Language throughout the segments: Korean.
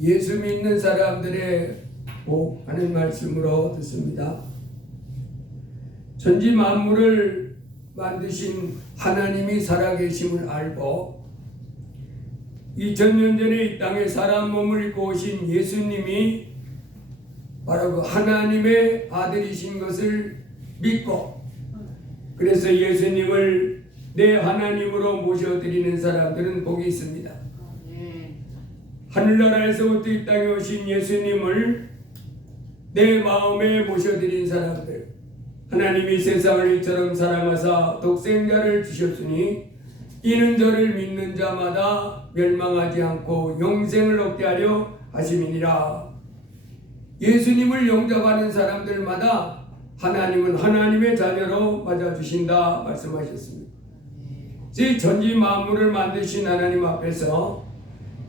예수 믿는 사람들의 복 하는 말씀으로 듣습니다. 천지 만물을 만드신 하나님이 살아계심을 알고 2000년 전에 이 땅에 사람 몸을 입고 오신 예수님이 바로 그 하나님의 아들이신 것을 믿고, 그래서 예수님을 내 하나님으로 모셔드리는 사람들은 복이 있습니다. 하늘나라에서부터 이 땅에 오신 예수님을 내 마음에 모셔드린 사람들, 하나님이 세상을 이처럼 사랑하사 독생자를 주셨으니 이는 저를 믿는 자마다 멸망하지 않고 영생을 얻게 하려 하심이니라. 예수님을 영접하는 사람들마다 하나님은 하나님의 자녀로 맞아주신다 말씀하셨습니다. 이 천지 만물을 만드신 하나님 앞에서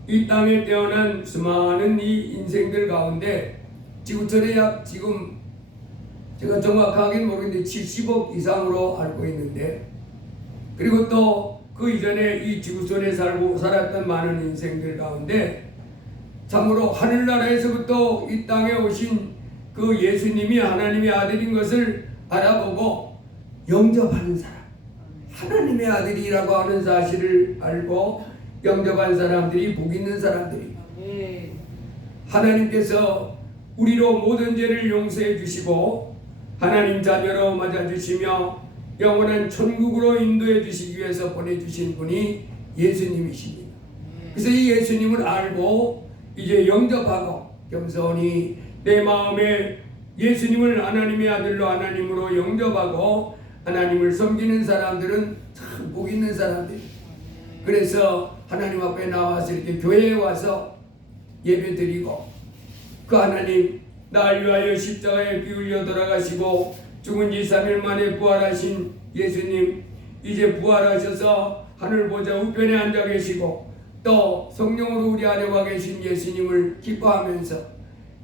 이 땅에 태어난 수많은 이 인생들 가운데 지구촌에 지금 제가 정확하게 모르겠는데 70억 이상으로 알고 있는데, 그리고 또 그 이전에 이 지구촌에 살았던 많은 인생들 가운데 참으로 하늘나라에서부터 이 땅에 오신 그 예수님이 하나님의 아들인 것을 알아보고 영접하는 사람, 하나님의 아들이라고 하는 사실을 알고 영접한 사람들이 복 있는 사람들입니다. 하나님께서 우리로 모든 죄를 용서해 주시고 하나님 자녀로 맞아주시며 영원한 천국으로 인도해 주시기 위해서 보내주신 분이 예수님이십니다. 그래서 이 예수님을 알고 이제 영접하고 겸손히 내 마음에 예수님을 하나님의 아들로 하나님으로 영접하고 하나님을 섬기는 사람들은 참 복 있는 사람들입니다. 그래서 하나님 앞에 나와서 이렇게 교회에 와서 예배 드리고, 그 하나님 날 위하여 십자가에 피 흘려 돌아가시고 죽은 지 3일 만에 부활하신 예수님, 이제 부활하셔서 하늘 보좌 우편에 앉아 계시고 또 성령으로 우리 안에 와 계신 예수님을 기뻐하면서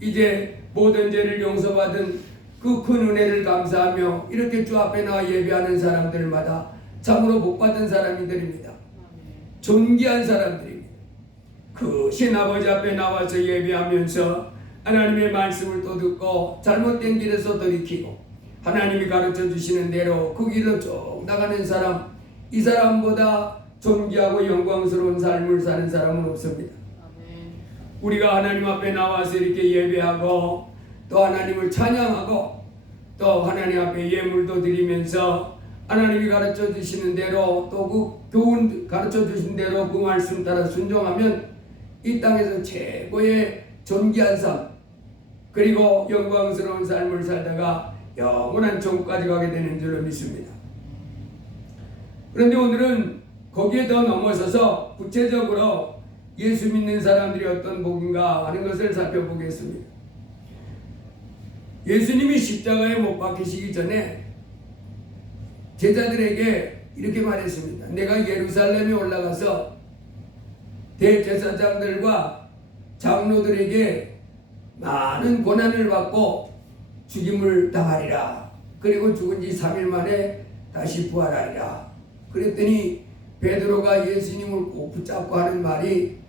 이제 모든 죄를 용서받은 그 큰 은혜를 감사하며 이렇게 주 앞에 나와 예배하는 사람들마다 참으로 복받은 사람들입니다. 존귀한 사람들입니다. 그 신아버지 앞에 나와서 예배하면서 하나님의 말씀을 또 듣고 잘못된 길에서 돌이키고 하나님이 가르쳐 주시는 대로 그 길로 쭉 나가는 사람, 이 사람보다 존귀하고 영광스러운 삶을 사는 사람은 없습니다. 우리가 하나님 앞에 나와서 이렇게 예배하고 또 하나님을 찬양하고 또 하나님 앞에 예물도 드리면서 하나님이 가르쳐 주시는 대로 또 그 교훈 가르쳐 주신 대로 그 말씀 따라 순종하면 이 땅에서 최고의 존귀한 삶, 그리고 영광스러운 삶을 살다가 영원한 천국까지 가게 되는 줄로 믿습니다. 그런데 오늘은 거기에 더 넘어서서 구체적으로 예수 믿는 사람들이 어떤 복인가 하는 것을 살펴보겠습니다. 예수님이 십자가에 못 박히시기 전에 제자들에게 이렇게 말했습니다. 내가 예루살렘에 올라가서 대제사장들과 장로들에게 많은 고난을 받고 죽임을 당하리라. 그리고 죽은 지 3일 만에 다시 부활하리라. 그랬더니 베드로가 예수님을 꼭 붙잡고 하는 말이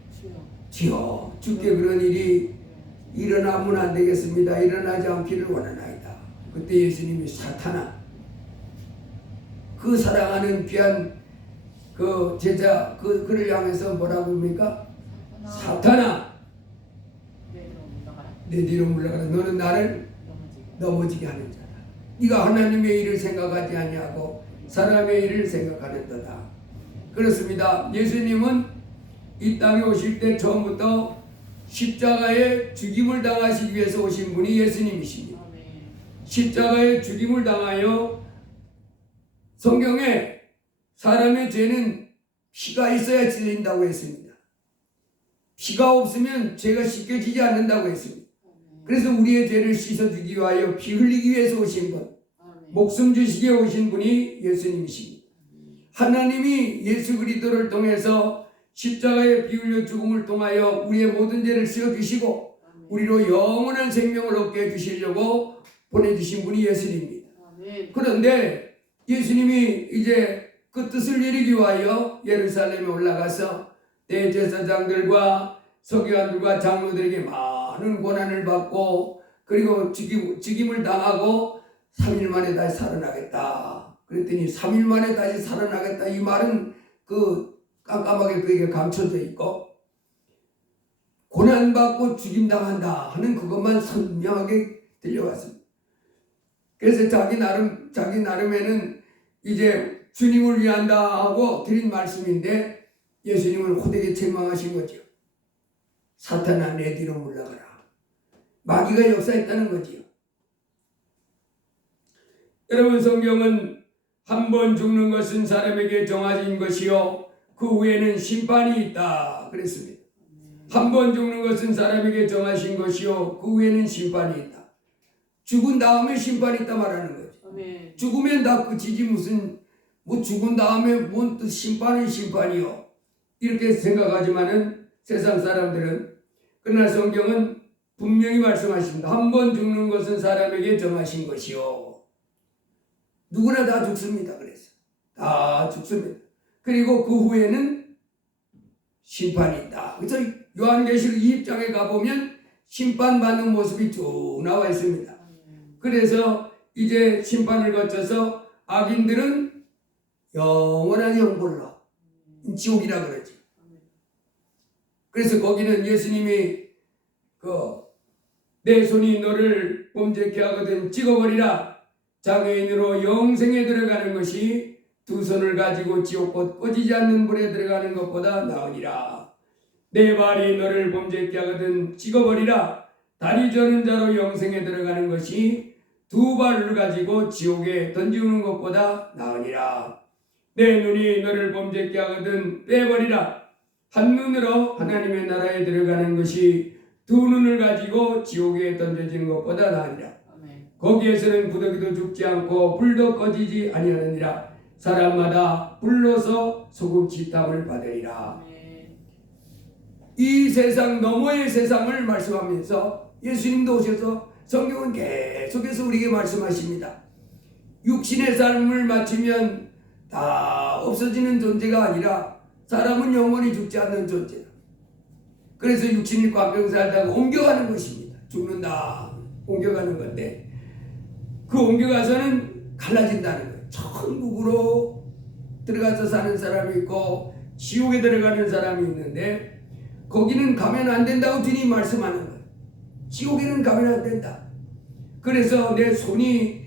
주여 주께 그런 일이 일어나면 안 되겠습니다. 일어나지 않기를 원하나이다. 그때 예수님이 사탄아, 그 사랑하는 귀한 그 제자 그를 향해서 뭐라고 합니까? 사탄아, 내 뒤로 물러가라. 너는 나를 넘어지게 하는 자다. 네가 하나님의 일을 생각하지 아니하고 사람의 일을 생각하는도다. 그렇습니다. 예수님은 이 땅에 오실 때 처음부터 십자가에 죽임을 당하시기 위해서 오신 분이 예수님이십니다. 십자가에 죽임을 당하여, 성경에 사람의 죄는 피가 있어야 찔린다고 했습니다. 피가 없으면 죄가 씻겨지지 않는다고 했습니다. 그래서 우리의 죄를 씻어주기 위하여 피 흘리기 위해서 오신 분, 목숨 주시기에 오신 분이 예수님이십니다. 하나님이 예수 그리스도를 통해서 십자가에 피 흘려 죽음을 통하여 우리의 모든 죄를 씌워주시고 우리로 영원한 생명을 얻게 해주시려고 보내주신 분이 예수님입니다. 그런데 예수님이 이제 그 뜻을 이루기 위하여 예루살렘에 올라가서 대제사장들과 서기관들과 장로들에게 많은 고난을 받고 그리고 죽임을 당하고 3일 만에 다시 살아나겠다. 그랬더니 3일 만에 다시 살아나겠다. 이 말은 깜깜하게 그에게 감춰져 있고 고난받고 죽임당한다 하는 그것만 선명하게 들려왔습니다. 그래서 자기 나름에는 이제 주님을 위한다 하고 드린 말씀인데 예수님은 호되게 책망하신 거죠. 사탄아 내 뒤로 물러가라. 마귀가 역사했다는 거지요. 여러분 성경은 한 번 죽는 것은 사람에게 정해진 것이요 그 후에는 심판이 있다 그랬습니다. 한 번 죽는 것은 사람에게 정하신 것이요 그 후에는 심판이 있다. 죽은 다음에 심판이 있다 말하는 거죠. 아멘. 죽으면 다 끝이지 무슨 죽은 다음에 뭔 또 심판은 심판이요 이렇게 생각하지만은 세상 사람들은 그러나 성경은 분명히 말씀하십니다. 한 번 죽는 것은 사람에게 정하신 것이요 누구나 다 죽습니다. 그래서 다 죽습니다. 그리고 그 후에는 심판이 있다. 그래서 요한계시록 2장에 가보면 심판받는 모습이 쭉 나와 있습니다. 그래서 이제 심판을 거쳐서 악인들은 영원한 형벌로 지옥이라 그러지. 그래서 거기는 예수님이 내 손이 너를 범죄케 하거든 찍어버리라. 장애인으로 영생에 들어가는 것이 두 손을 가지고 지옥꽃 꺼지지 않는 불에 들어가는 것보다 나으니라. 내 발이 너를 범죄케 하거든 찍어버리라. 다리 저는 자로 영생에 들어가는 것이 두 발을 가지고 지옥에 던지는 것보다 나으니라. 내 눈이 너를 범죄케 하거든 빼버리라. 한 눈으로 하나님의 나라에 들어가는 것이 두 눈을 가지고 지옥에 던져지는 것보다 나으니라. 거기에서는 구더기도 죽지 않고 불도 꺼지지 아니하느니라. 사람마다 불로서 소금 지땀을 받으리라. 이 세상 너머의 세상을 말씀하면서 예수님도 오셔서 성경은 계속해서 우리에게 말씀하십니다. 육신의 삶을 마치면 다 없어지는 존재가 아니라 사람은 영원히 죽지 않는 존재다. 그래서 육신이 꽉병 살다가 옮겨가는 것입니다. 죽는다 옮겨가는 건데 그 옮겨가서는 갈라진다는 거예요. 천국으로 들어가서 사는 사람이 있고 지옥에 들어가는 사람이 있는데 거기는 가면 안 된다고 주님 말씀하는 거예요. 지옥에는 가면 안 된다. 그래서 내 손이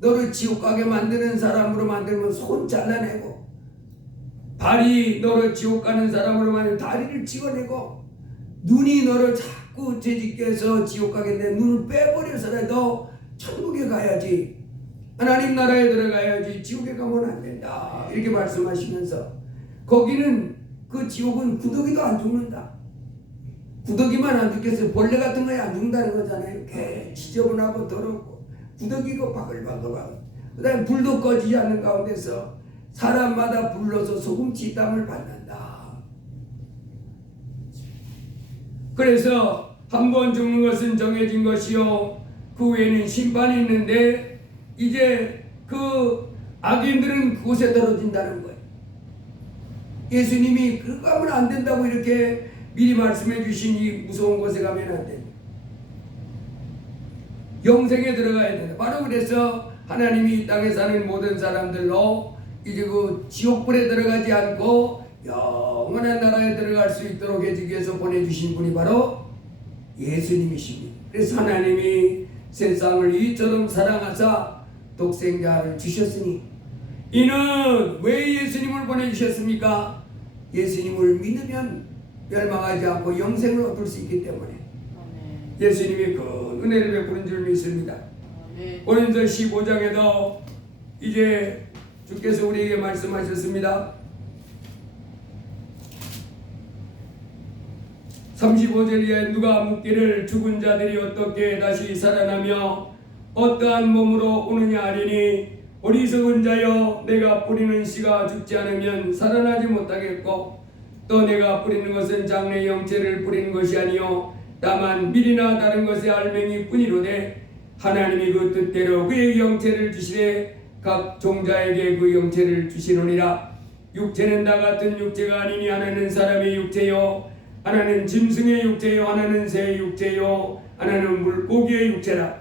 너를 지옥 가게 만드는 사람으로 만들면 손 잘라내고 발이 너를 지옥 가는 사람으로 만들면 다리를 찍어내고 눈이 너를 자꾸 죄짓게 해서 지옥 가게 내 눈을 빼버려서라도 천국에 가야지 하나님 나라에 들어가야지 지옥에 가면 안 된다 이렇게 말씀하시면서 거기는 그 지옥은 구더기도 안 죽는다. 구더기만 안 죽겠어요. 벌레 같은 거에 안 죽는다는 거잖아요. 개 지저분하고 더럽고 구더기고 바글바글 그 다음에 불도 꺼지지 않는 가운데서 사람마다 불러서 소금 지땀을 받는다. 그래서 한 번 죽는 것은 정해진 것이요 그 후에는 심판이 있는데 이제 그 악인들은 그곳에 떨어진다는 거예요. 예수님이 그거 하면 안 된다고 이렇게 미리 말씀해 주신 이 무서운 곳에 가면 안 된다. 영생에 들어가야 된다. 바로 그래서 하나님이 이 땅에 사는 모든 사람들로 이제 그 지옥불에 들어가지 않고 영원한 나라에 들어갈 수 있도록 해주기 위해서 보내주신 분이 바로 예수님이십니다. 그래서 하나님이 세상을 이처럼 사랑하사 독생자를 주셨으니 이는 왜 예수님을 보내주셨습니까? 예수님을 믿으면 멸망하지 않고 영생을 얻을 수 있기 때문에 예수님이 그 은혜를 베푸는 줄 믿습니다. 고린도 15장에도 이제 주께서 우리에게 말씀하셨습니다. 35절에 누가 묻기를 죽은 자들이 어떻게 다시 살아나며 어떠한 몸으로 오느냐 하리니 어리석은 자여 내가 뿌리는 씨가 죽지 않으면 살아나지 못하겠고 또 내가 뿌리는 것은 장래 영체를 뿌리는 것이 아니요 다만 밀이나 다른 것의 알맹이 뿐이로되 하나님이 그 뜻대로 그의 영체를 주시되 각 종자에게 그 영체를 주시노니라. 육체는 다 같은 육체가 아니니 하나는 사람의 육체요 하나는 짐승의 육체요 하나는 새의 육체요 하나는 물고기의 육체라.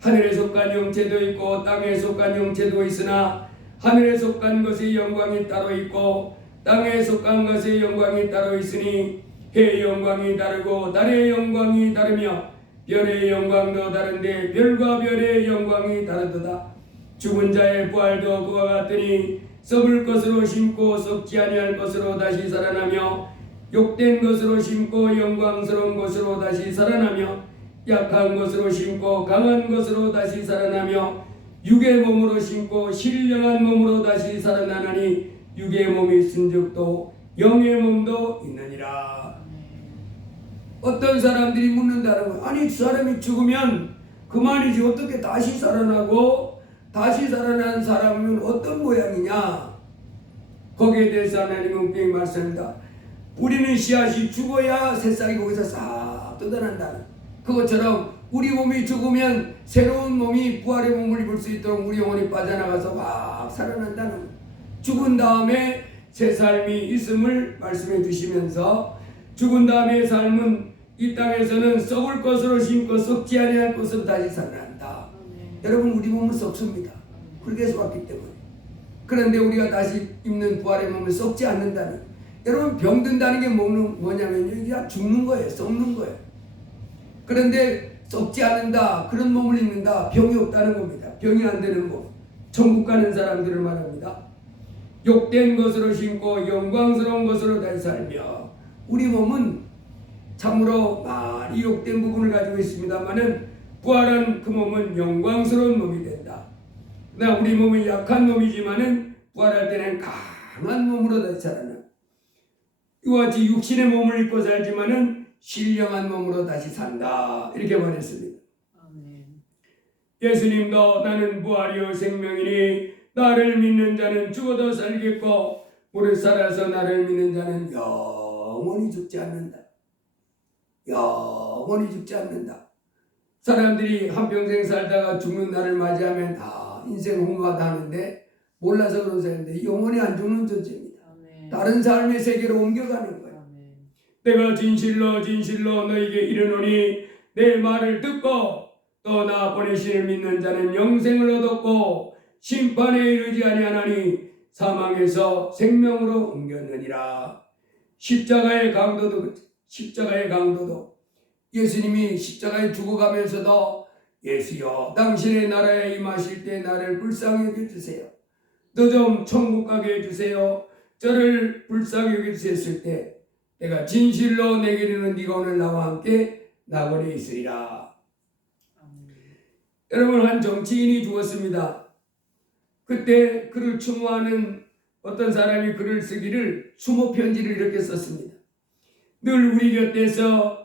하늘에 속한 영체도 있고 땅에 속한 영체도 있으나 하늘에 속한 것의 영광이 따로 있고 땅에 속한 것의 영광이 따로 있으니 해의 영광이 다르고 달의 영광이 다르며 별의 영광도 다른데 별과 별의 영광이 다르도다. 죽은 자의 부활도 그와 같으니 썩을 것으로 심고 썩지 아니할 것으로 다시 살아나며 욕된 것으로 심고 영광스러운 것으로 다시 살아나며 약한 것으로 심고 강한 것으로 다시 살아나며 육의 몸으로 심고 신령한 몸으로 다시 살아나나니 육의 몸이 있은즉도 영의 몸도 있느니라. 어떤 사람들이 묻는다는 거예요. 아니 사람이 죽으면 그만이지 어떻게 다시 살아나고 다시 살아난 사람은 어떤 모양이냐. 거기에 대해서 하나님은 분명히 말씀합니다. 우리는 씨앗이 죽어야 새싹이 거기서 싹 뜯어난다는 그것처럼 우리 몸이 죽으면 새로운 몸이 부활의 몸을 입을 수 있도록 우리 영혼이 빠져나가서 막 살아난다는 죽은 다음에 새 삶이 있음을 말씀해 주시면서 죽은 다음의 삶은 이 땅에서는 썩을 것으로 심고 썩지 아니할 것으로 다시 살아난다. 여러분 우리 몸은 썩습니다. 흙에서 왔기 때문에. 그런데 우리가 다시 입는 부활의 몸을 썩지 않는다니. 여러분 병든다는 게 뭐냐면요. 이게 죽는 거예요. 썩는 거예요. 그런데 썩지 않는다. 그런 몸을 입는다. 병이 없다는 겁니다. 병이 안 되는 몸. 천국 가는 사람들을 말합니다. 욕된 것으로 심고 영광스러운 것으로 다시 살며 우리 몸은 참으로 많이 욕된 부분을 가지고 있습니다만은 부활한 그 몸은 영광스러운 몸이 된다. 그러나 우리 몸은 약한 몸이지만은 부활할 때는 강한 몸으로 다시 살아나. 이와 같이 육신의 몸을 입고 살지만은 신령한 몸으로 다시 산다. 이렇게 말했습니다. 아멘. 예수님도 나는 부활이요 생명이니 나를 믿는 자는 죽어도 살겠고 무릇 살아서 나를 믿는 자는 영원히 죽지 않는다. 영원히 죽지 않는다. 사람들이 한평생 살다가 죽는 날을 맞이하면 인생 험하다 하는데 몰라서 그런 사람인데 영원히 안 죽는 존재입니다. 다른 삶의 세계로 옮겨가는 거예요. 내가 진실로 진실로 너에게 이르노니 내 말을 듣고 또 나 보내시를 믿는 자는 영생을 얻었고 심판에 이르지 아니하나니 사망에서 생명으로 옮겼느니라. 십자가의 강도도 예수님이 십자가에 죽어가면서도 예수여 당신의 나라에 임하실 때 나를 불쌍히 여겨주세요. 너 좀 천국 가게 해주세요. 저를 불쌍히 여겨주셨을 때 내가 진실로 내게 이르는 네가 오늘 나와 함께 낙원에 있으리라. 여러분 한 정치인이 죽었습니다. 그때 그를 추모하는 어떤 사람이 글을 쓰기를 추모 편지를 이렇게 썼습니다. 늘 우리 곁에서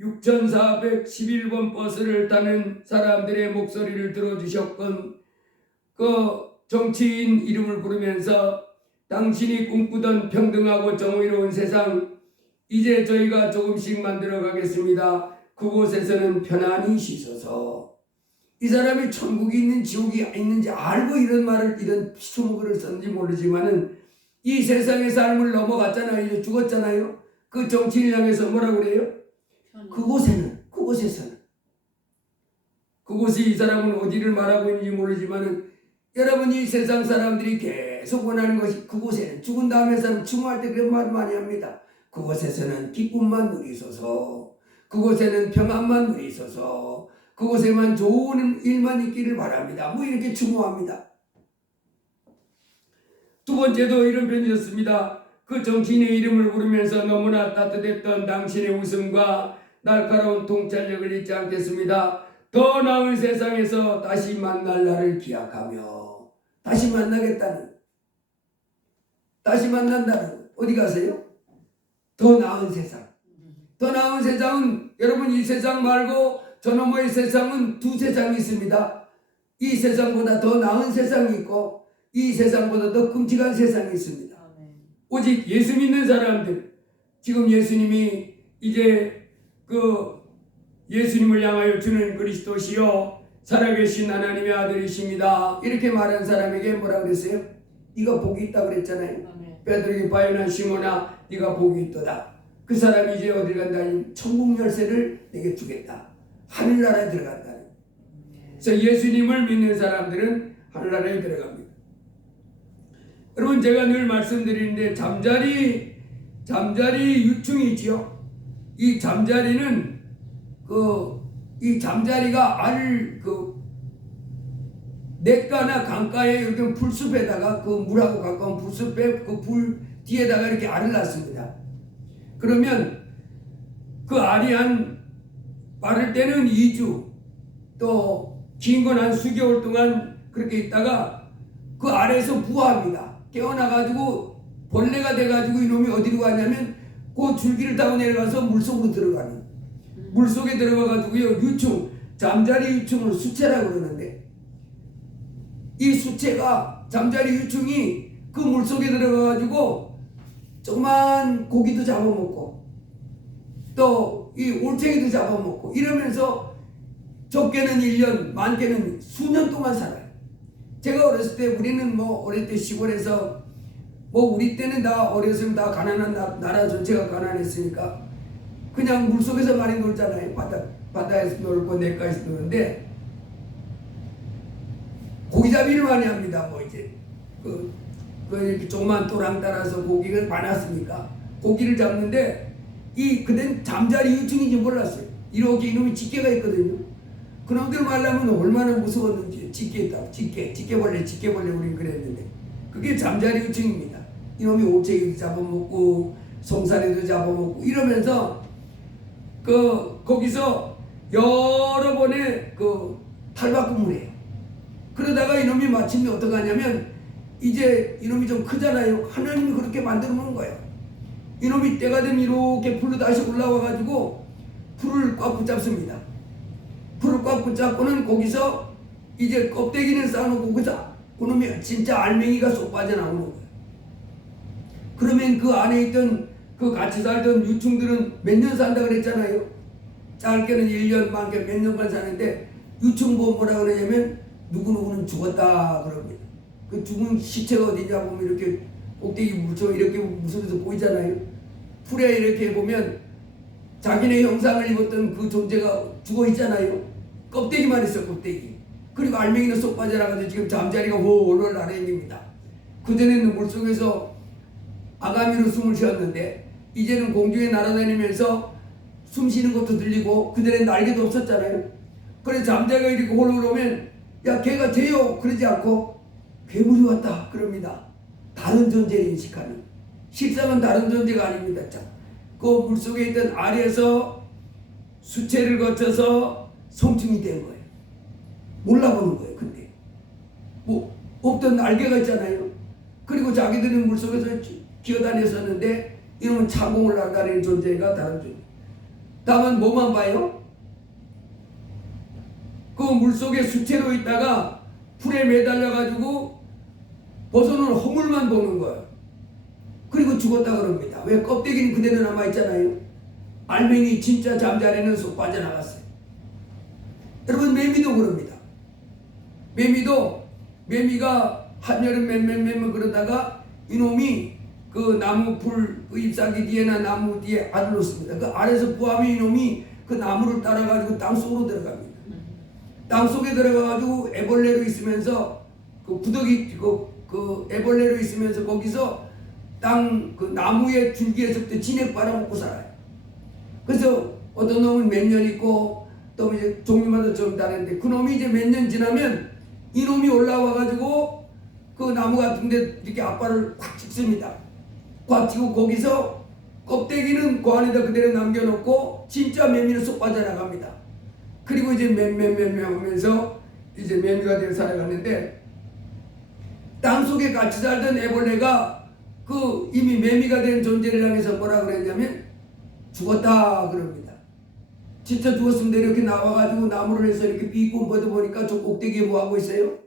6411번 버스를 타는 사람들의 목소리를 들어주셨건 그 정치인 이름을 부르면서 당신이 꿈꾸던 평등하고 정의로운 세상 이제 저희가 조금씩 만들어 가겠습니다. 그곳에서는 편안히 쉬소서. 이 사람이 천국이 있는 지옥이 있는지 알고 이런 말을 이런 추모글을 썼는지 모르지만은 이 세상의 삶을 넘어갔잖아요. 이제 죽었잖아요. 그 정치인을 향해서 뭐라고 그래요? 그곳에서는 그곳이 이 사람은 어디를 말하고 있는지 모르지만은 여러분 이 세상 사람들이 계속 원하는 것이 그곳에는 죽은 다음에 사람 추모할 때 그런 말 많이 합니다. 그곳에서는 기쁨만 누리소서. 그곳에는 평안만 누리소서. 그곳에만 좋은 일만 있기를 바랍니다. 뭐 이렇게 추모합니다. 두 번째도 이런 편지였습니다. 그 정치인의 이름을 부르면서 너무나 따뜻했던 당신의 웃음과 날카로운 통찰력을 잊지 않겠습니다. 더 나은 세상에서 다시 만날 날을 기약하며 다시 만나겠다는 다시 만난다는 어디 가세요? 더 나은 세상. 더 나은 세상은 여러분 이 세상 말고 저 너머의 세상은 두 세상이 있습니다. 이 세상보다 더 나은 세상이 있고 이 세상보다 더 끔찍한 세상이 있습니다. 오직 예수 믿는 사람들 지금 예수님이 이제 그 예수님을 향하여 주는 그리스도시요 살아계신 하나님의 아들이십니다. 이렇게 말한 사람에게 뭐라 그랬어요? 네가 복이 있다 그랬잖아요. 베드로에게 바요나 시몬아 네가 복이 있도다. 그 사람이 이제 어디 간다니 천국 열쇠를 내게 주겠다. 하늘나라에 들어간다. 그래서 예수님을 믿는 사람들은 하늘나라에 들어갑니다. 여러분 제가 늘 말씀드리는데 잠자리 유충이 있지요. 이 잠자리는 이 잠자리가 냇가나 강가에 이렇게 풀숲에다가 그 물하고 가까운 풀숲에 그 불 뒤에다가 이렇게 알을 낳습니다. 그러면 그 알이 한 빠를 때는 2주 또 긴 건 한 수개월 동안 그렇게 있다가 그 알에서 부화합니다. 깨어나가지고 벌레가 돼가지고 이놈이 어디로 가냐면 그 줄기를 타고 내려가서 물속으로 들어가는 물속에 들어가가지고요 유충 잠자리 유충을 수채라고 그러는데 이 수채가 잠자리 유충이 그 물속에 들어가가지고 조그만 고기도 잡아먹고 또 이 올챙이도 잡아먹고 이러면서 적게는 1년 많게는 수년 동안 살아요. 제가 어렸을 때 우리는 어릴 때 시골에서 우리 때는 다 어렸으면 다 가난한 나라 전체가 가난했으니까 그냥 물속에서 많이 놀잖아요. 바다에서 놀고 냇가에서 노는데 고기잡이를 많이 합니다. 이렇게 조그만 또랑 따라서 고기가 많았으니까 고기를 잡는데 그땐 잠자리 유충인지 몰랐어요. 이렇게 이놈이 집게가 있거든요. 그놈들 말하면 얼마나 무서웠는지 집게벌레 우리는 그랬는데 그게 잠자리 유충입니다. 이놈이 올챙이도 잡아먹고 송사리도 잡아먹고 이러면서 거기서 여러 번의 탈바꿈을 해요. 그러다가 이놈이 마침내 어떻게 하냐면 이제 이놈이 좀 크잖아요. 하나님이 그렇게 만들어 놓은 거예요. 이놈이 때가 되면 이렇게 풀로 다시 올라와가지고 풀을 꽉 붙잡습니다. 풀을 꽉 붙잡고는 거기서 이제 껍데기는 쌓아놓고 그놈이 진짜 알맹이가 쏙 빠져나오는 거예요. 그러면 그 안에 있던 같이 살던 유충들은 몇 년 산다 그랬잖아요. 짧게는 1년, 많게 몇 년간 사는데 유충 보면 뭐라 그러냐면 누구누구는 죽었다 그럽니다. 그 죽은 시체가 어디냐 보면 이렇게 꼭대기 물처럼 이렇게 무서워서 보이잖아요. 풀에 이렇게 보면 자기네 형상을 입었던 그 존재가 죽어 있잖아요. 껍데기만 있어 껍데기. 그리고 알맹이는 쏙 빠져나가서 지금 잠자리가 홀홀 날아다닙니다. 그전에는 물속에서 아가미로 숨을 쉬었는데 이제는 공중에 날아다니면서 숨 쉬는 것도 들리고 그전엔 날개도 없었잖아요. 그래서 잠자리가 이렇게 홀홀 오면 야 걔가 돼요 그러지 않고 괴물이 왔다 그럽니다. 다른 존재를 인식하는 실상은 다른 존재가 아닙니다. 자, 그 물속에 있던 알에서 수채를 거쳐서 성충이 된 거예요. 몰라보는 거예요. 근데 없던 날개가 있잖아요. 그리고 자기들은 물속에서 기어다녔었는데 이놈은 창공을 나가는 존재가 다른 존재. 다만 뭐만 봐요? 그 물속에 수채로 있다가 풀에 매달려가지고 벗어놓은 허물만 보는 거예요. 그리고 죽었다 그럽니다. 왜? 껍데기는 그대로 남아있잖아요. 알맹이 진짜 잠자리는 쏙 빠져나갔어요. 여러분 매미도 그럽니다. 매미가 한여름 맴 그러다가 이놈이 그 나무 풀 그 잎사귀 뒤에나 나무 뒤에 알을 놓습니다. 그 알에서 부하면 이놈이 그 나무를 따라가지고 땅속으로 들어갑니다. 땅속에 들어가가지고 애벌레로 있으면서 그 부덕이 그 애벌레로 있으면서 거기서 그 나무의 줄기에서부터 진액 빨아먹고 살아요. 그래서 어떤 놈은 몇 년 있고 또 이제 종류마다 좀 다른데 그 놈이 이제 몇 년 지나면 이놈이 올라와가지고 그 나무 같은데 이렇게 앞발을 꽉 찍습니다. 꽉 찍고 거기서 껍데기는 그 안에다 그대로 남겨놓고 진짜 매미는 쏙 빠져나갑니다. 그리고 이제 맴 하면서 이제 매미가 되어 살아가는데 땅속에 같이 살던 애벌레가 그 이미 매미가 된 존재를 향해서 뭐라 그랬냐면 죽었다 그럽니다. 진짜 죽었으면 이렇게 나와가지고 나무를 해서 이렇게 삐고 뻗어보니까 저 꼭대기에 뭐 하고 있어요?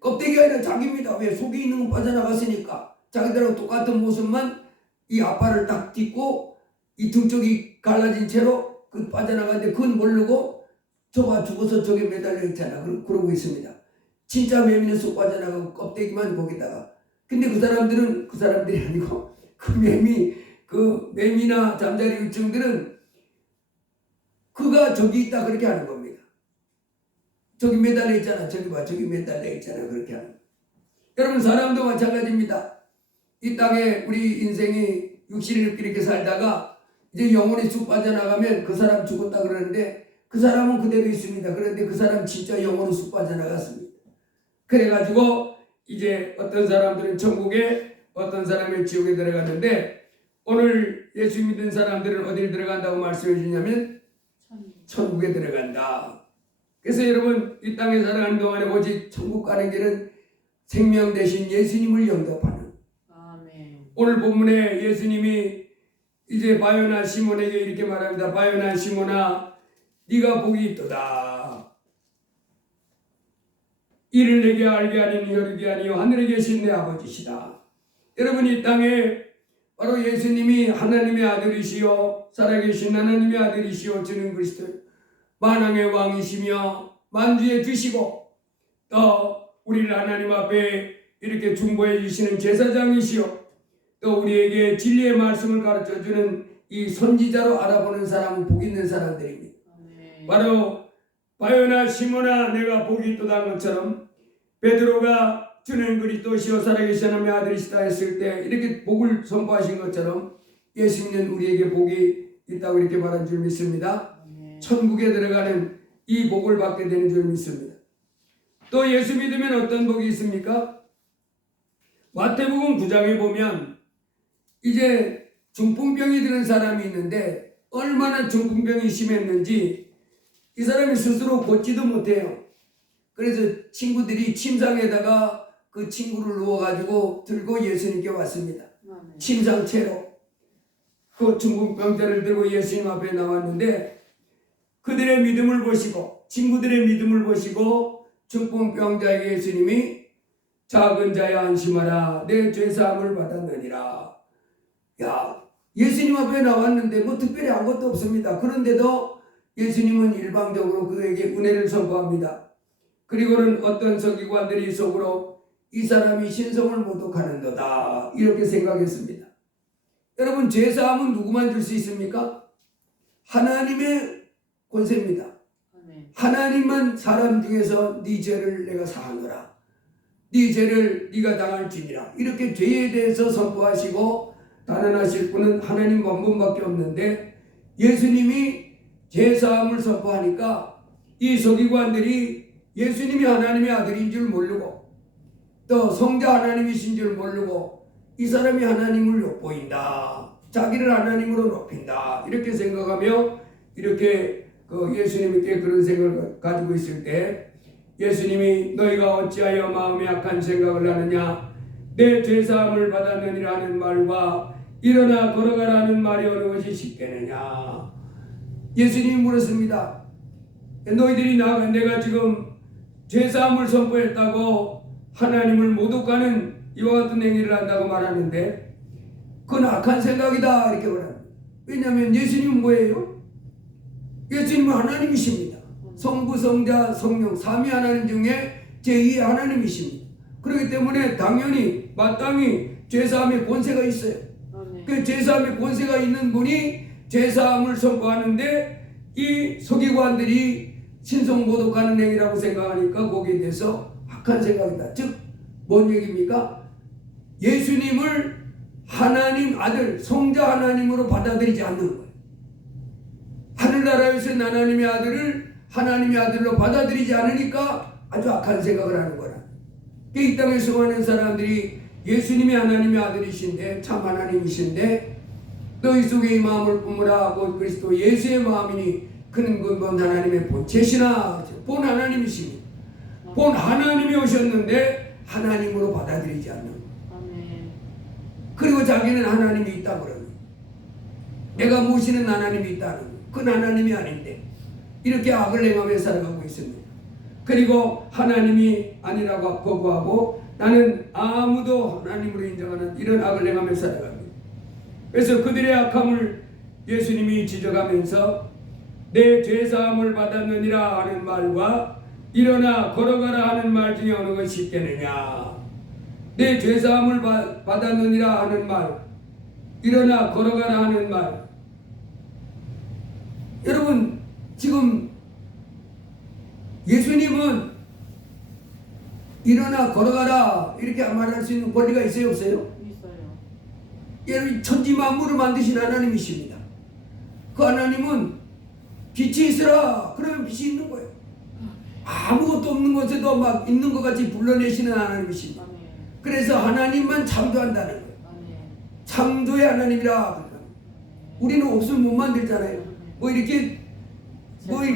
껍데기가 아니라 자기입니다. 왜? 속에 있는 건 빠져나갔으니까 자기들하고 똑같은 모습만 이 앞발을 딱 딛고 이 등 쪽이 갈라진 채로 그 빠져나가는데 그건 모르고 저가 죽어서 저게 매달려 있잖아. 그러고 있습니다. 진짜 매미는 쏙 빠져나가고 껍데기만 거기다가. 근데 그 사람들이 아니고 그 매미나 잠자리 유충들은 그가 저기 있다 그렇게 하는 겁니다. 저기 매달려 있잖아. 저기 봐. 저기 매달려 있잖아. 그렇게 하는 거예요. 여러분 사람도 마찬가지입니다. 이 땅에 우리 인생이 육신을 이렇게 살다가 이제 영혼이 쑥 빠져나가면 그 사람 죽었다 그러는데 그 사람은 그대로 있습니다. 그런데 그 사람 진짜 영혼이 쑥 빠져나갔습니다. 그래가지고 이제 어떤 사람들은 천국에 어떤 사람은 지옥에 들어갔는데 오늘 예수 믿는 사람들은 어디를 들어간다고 말씀해 주냐면 천국에 들어간다. 그래서 여러분 이 땅에 살아가는 동안에 오직 천국 가는 길은 생명 대신 예수님을 영접하는. 아멘. 오늘 본문에 예수님이 이제 바요나 시몬에게 이렇게 말합니다. 바요나 시몬아 네가 복이 있도다. 이를 내게 알게 하는 혈육이 아니요 하늘에 계신 내 아버지시다. 여러분 이 땅에 바로 예수님이 하나님의 아들이시요 살아계신 하나님의 아들이시요 주는 그리스도 만왕의 왕이시며 만주에 드시고 또 우리를 하나님 앞에 이렇게 중보해 주시는 제사장이시요 또 우리에게 진리의 말씀을 가르쳐주는 이 선지자로 알아보는 사람은 복 있는 사람들입니다. 아멘. 바로 바요나 시몬아 내가 복이 있도다 한 것처럼 베드로가 주는 그리스도시요 살아계신 하나님의 아들이시다 했을 때 이렇게 복을 선포하신 것처럼 예수 믿는 우리에게 복이 있다고 이렇게 말한 줄 믿습니다. 아멘. 천국에 들어가는 이 복을 받게 되는 줄 믿습니다. 또 예수 믿으면 어떤 복이 있습니까? 마태복음 9장에 보면 이제 중풍병이 드는 사람이 있는데 얼마나 중풍병이 심했는지 이 사람이 스스로 걷지도 못해요. 그래서 친구들이 침상에다가 그 친구를 누워가지고 들고 예수님께 왔습니다. 아멘. 침상채로 그 중풍병자를 들고 예수님 앞에 나왔는데 그들의 믿음을 보시고 친구들의 믿음을 보시고 중풍병자에게 예수님이 작은 자야 안심하라 내 죄사함을 받았느니라. 야 예수님 앞에 나왔는데 뭐 특별히 아무것도 없습니다. 그런데도 예수님은 일방적으로 그에게 은혜를 선포합니다. 그리고는 어떤 서기관들이 속으로 이 사람이 신성을 모독하는도다 이렇게 생각했습니다. 여러분 죄사함은 누구만 줄 수 있습니까? 하나님의 권세입니다. 아멘. 하나님만 사람 중에서 네 죄를 내가 사하노라. 네 죄를 네가 당할지니라. 이렇게 죄에 대해서 선포하시고 단언하실 분은 하나님 한 분밖에 없는데 예수님이 죄사함을 선포하니까 이 서기관들이 예수님이 하나님의 아들인 줄 모르고 또 성자 하나님이신 줄 모르고 이 사람이 하나님을 욕보인다. 자기를 하나님으로 높인다. 이렇게 생각하며 이렇게 예수님께 그런 생각을 가지고 있을 때 예수님이 너희가 어찌하여 마음에 악한 생각을 하느냐 내 죄사함을 받았느니라 하는 말과 일어나 걸어가라 하는 말이 어느 것이 쉽겠느냐. 예수님이 물었습니다. 너희들이 내가 지금 죄사함을 선포했다고 하나님을 모독하는 이와 같은 행위를 한다고 말하는데 그건 악한 생각이다 이렇게 말합니다. 왜냐하면 예수님은 뭐예요? 예수님은 하나님이십니다. 성부, 성자, 성령 삼위 하나님 중에 제2의 하나님이십니다. 그렇기 때문에 당연히 마땅히 죄사함의 권세가 있어요. 그 죄사함의 권세가 있는 분이 죄사함을 선포하는데 이 서기관들이 신성모독하는 행위라고 생각하니까 거기에 대해서 악한 생각이다. 즉 뭔 얘기입니까? 예수님을 하나님 아들 성자 하나님으로 받아들이지 않는 거예요. 하늘나라에서 하나님의 아들을 하나님의 아들로 받아들이지 않으니까 아주 악한 생각을 하는 거라. 이 땅에 수많은 사람들이 예수님이 하나님의 아들이신데 참 하나님이신데 너희 속에 이 마음을 품으라 곧 그리스도 예수의 마음이니 그는 근본 하나님의 본체시나 본 하나님이십니다. 본 하나님이 오셨는데 하나님으로 받아들이지 않는 거예요. 아멘. 그리고 자기는 하나님이 있다고 그러는 거예요. 내가 모시는 하나님이 있다는 거예요. 그건 하나님이 아닌데 이렇게 악을 행하며 살아가고 있습니다. 그리고 하나님이 아니라고 거부하고 나는 아무도 하나님으로 인정하는 이런 악을 행하며 살아갑니다. 그래서 그들의 악함을 예수님이 지적하면서 내 죄사함을 받았느니라 하는 말과 일어나 걸어가라 하는 말 중에 어느 것이 있겠느냐. 내 죄사함을 받았느니라 하는 말 일어나 걸어가라 하는 말. 여러분 지금 예수님은 일어나 걸어가라 이렇게 말할 수 있는 권리가 있어요 없어요? 있어요. 여러분 천지 만물을 만드신 하나님이십니다. 그 하나님은 빛이 있으라 그러면 빛이 있는 거예요. 아무것도 없는 곳에도 막 있는 것 같이 불러내시는 하나님이십니다. 아멘. 그래서 하나님만 창조한다는 거예요. 아멘. 창조의 하나님이라. 우리는 없으면 못 만들잖아요. 뭐 이렇게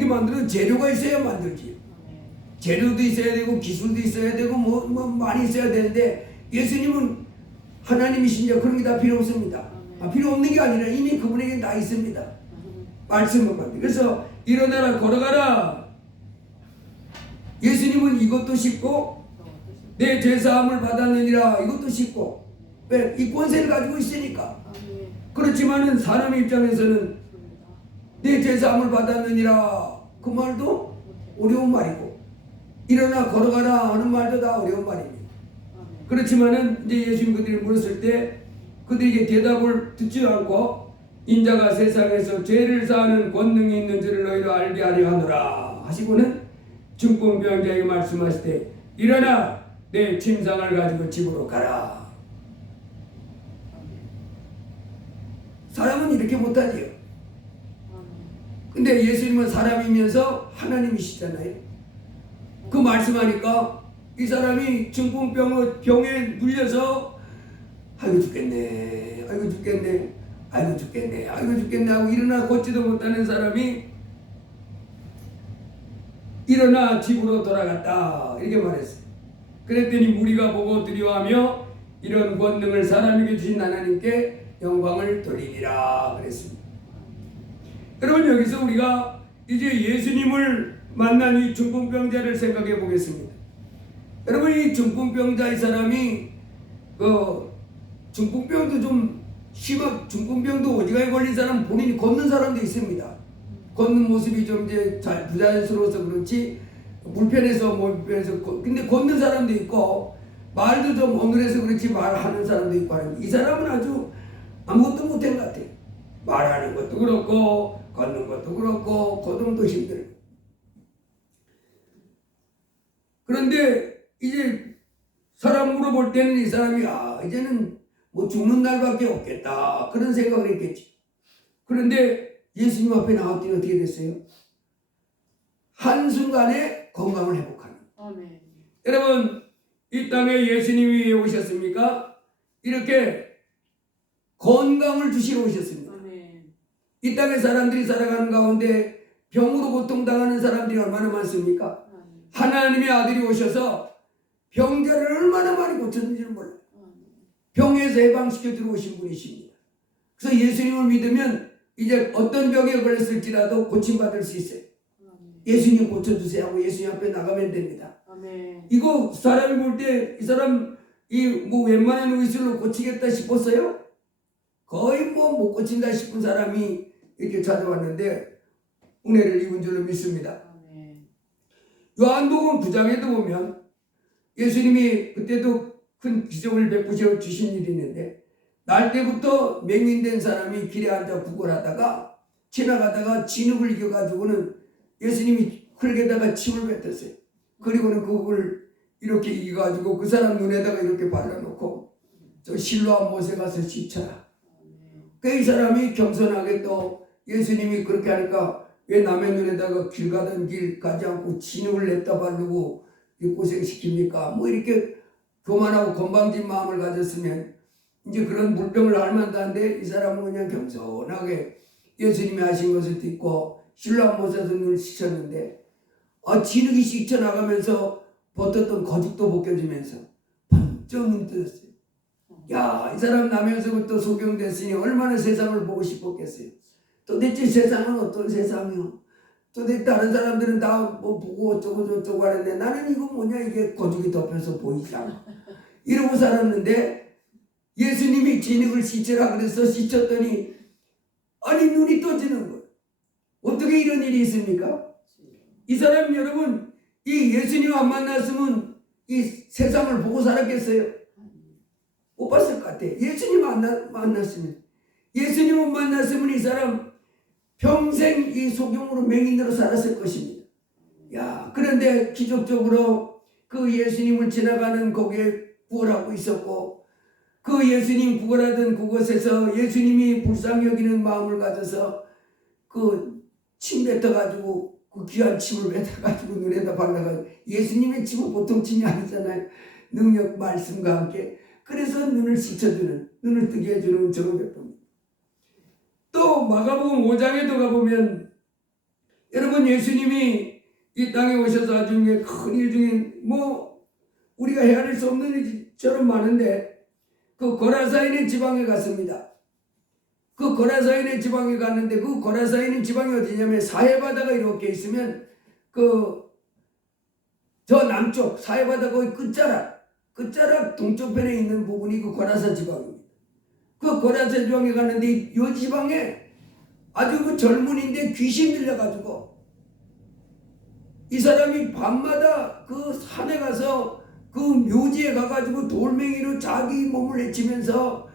만들어 재료가 있어야 만들지. 아멘. 재료도 있어야 되고 기술도 있어야 되고 뭐 많이 있어야 되는데 예수님은 하나님이신지 그런 게 다 필요 없습니다. 필요 없는 게 아니라 이미 그분에게 다 있습니다. 말씀을 만들. 그래서 일어나라 걸어가라. 예수님은 이것도 쉽고 내 죄사함을 받았느니라 이것도 쉽고 왜? 이 권세를 가지고 있으니까. 아멘. 그렇지만은 사람 입장에서는 내 죄사함을 받았느니라 그 말도 어려운 말이고 일어나 걸어가라 하는 말도 다 어려운 말입니다. 아멘. 그렇지만은 이제 예수님 그들이 물었을 때 그들에게 대답을 듣지 않고 인자가 세상에서 죄를 사하는 권능이 있는 줄을 너희로 알게 하려 하노라 하시고는 중풍병자에게 말씀하실 때 일어나 내 침상을 가지고 집으로 가라. 사람은 이렇게 못하지요. 근데 예수님은 사람이면서 하나님이시잖아요. 그 말씀하니까 이 사람이 중풍병에 물려서 아이고 죽겠네 아이고 죽겠네 아이고 죽겠네 아이고 죽겠네 하고 일어나 걷지도 못하는 사람이 일어나 집으로 돌아갔다 이렇게 말했어요. 그랬더니 무리가 보고 두려워하며 이런 권능을 사람에게 주신 하나님께 영광을 돌리니라 그랬습니다. 여러분 여기서 우리가 이제 예수님을 만난 이 중풍병자를 생각해 보겠습니다. 여러분 이 중풍병자 이 사람이 중풍병도 좀 심한 중풍병도 오지간히 걸린 사람 본인이 걷는 사람도 있습니다. 걷는 모습이 좀 이제 잘 부자연스러워서 그렇지 불편해서 근데 걷는 사람도 있고 말도 좀 어눌해서 그렇지 말하는 사람도 있고 하는데 이 사람은 아주 아무것도 못한 것 같아요. 말하는 것도 그렇고 걷는 것도 그렇고 거동도 힘들고. 그런데 이제 사람 물어볼 때는 이 사람이 이제는 뭐 죽는 날밖에 없겠다 그런 생각을 했겠지. 그런데 예수님 앞에 나왔더니 어떻게 됐어요? 한순간에 건강을 회복하는. 아멘. 여러분 이 땅에 예수님이 왜 오셨습니까? 이렇게 건강을 주시러 오셨습니다. 아멘. 이 땅에 사람들이 살아가는 가운데 병으로 고통당하는 사람들이 얼마나 많습니까? 아멘. 하나님의 아들이 오셔서 병자를 얼마나 많이 고쳤는지를 몰라요. 병에서 해방시켜 들어오신 분이십니다. 그래서 예수님을 믿으면 이제 어떤 병에 걸렸을지라도 고침받을 수 있어요. 예수님 고쳐주세요 하고 예수님 앞에 나가면 됩니다. 아멘. 이거 사람이 볼 때 이 사람 뭐 웬만한 의술로 고치겠다 싶었어요? 거의 뭐 못 고친다 싶은 사람이 이렇게 찾아왔는데 은혜를 입은 줄로 믿습니다. 아멘. 요한복음 9장에도 보면 예수님이 그때도 큰 기적을 베푸셔 주신 일이 있는데 날 때부터 맹인된 사람이 길에 앉아 구걸하다가 지나가다가 진흙을 이겨가지고는 예수님이 흙에다가 침을 뱉었어요. 그리고는 그걸 이렇게 이겨가지고 그 사람 눈에다가 이렇게 발라놓고 저 실로암 못에 가서 씻쳐라. 그 이 사람이 겸손하게 또 예수님이 그렇게 하니까 왜 남의 눈에다가 길 가던 길 가지 않고 진흙을 냈다 바르고 고생시킵니까? 뭐 이렇게 교만하고 건방진 마음을 가졌으면 이제 그런 물병을 앓만다는데 이 사람은 그냥 겸손하게 예수님이 하신 것을 듣고 실로암 못에서 눈을 씻었는데 진흙이 씻혀나가면서 벗었던 거죽도 벗겨지면서 번쩍 눈 뜨였어요. 야, 이 사람 나면서부터 소경됐으니 얼마나 세상을 보고 싶었겠어요. 도대체 세상은 어떤 세상이요? 도대체 다른 사람들은 다 뭐 보고 어쩌고 저쩌고 하는데 나는 이거 뭐냐 이게 거죽이 덮여서 보이지 않아. 이러고 살았는데 예수님이 진흙을 씻으라 그래서 씻었더니 아니 눈이 떠지는 거예요. 어떻게 이런 일이 있습니까? 이 사람 여러분 이 예수님 안 만났으면 이 세상을 보고 살았겠어요? 못 봤을 것 같아요. 예수님 만났으면 예수님을 만났으면 이 사람 평생 이 소경으로 맹인으로 살았을 것입니다. 야, 그런데 기적적으로 그 예수님을 지나가는 거기에 구걸하고 있었고, 그 예수님 구걸하던 그곳에서 예수님이 불쌍히 여기는 마음을 가져서 그 침 뱉어가지고 그 귀한 침을 뱉어가지고 눈에다 발라가지고, 예수님의 침은 보통 침이 아니잖아요. 능력 말씀과 함께. 그래서 눈을 씻어주는, 눈을 뜨게 해주는 저런 것입니다. 또 마가복음 5장에도 가보면 여러분, 예수님이 이 땅에 오셔서 아주 큰 일 중에 뭐 우리가 헤아릴 수 없는 일처럼 많은데, 그 고라사인의 지방에 갔습니다. 그 고라사인의 지방에 갔는데, 그 고라사인의 지방이 어디냐면 사해바다가 이렇게 있으면 그 저 남쪽 사해바다 거의 끝자락 동쪽편에 있는 부분이 그 고라사 지방입니다. 그 고라사 지방에 갔는데 이 지방에 아주 그 젊은이인데 귀신 들려가지고 이 사람이 밤마다 그 산에 가서 그 묘지에 가가지고 돌멩이로 자기 몸을 헤치면서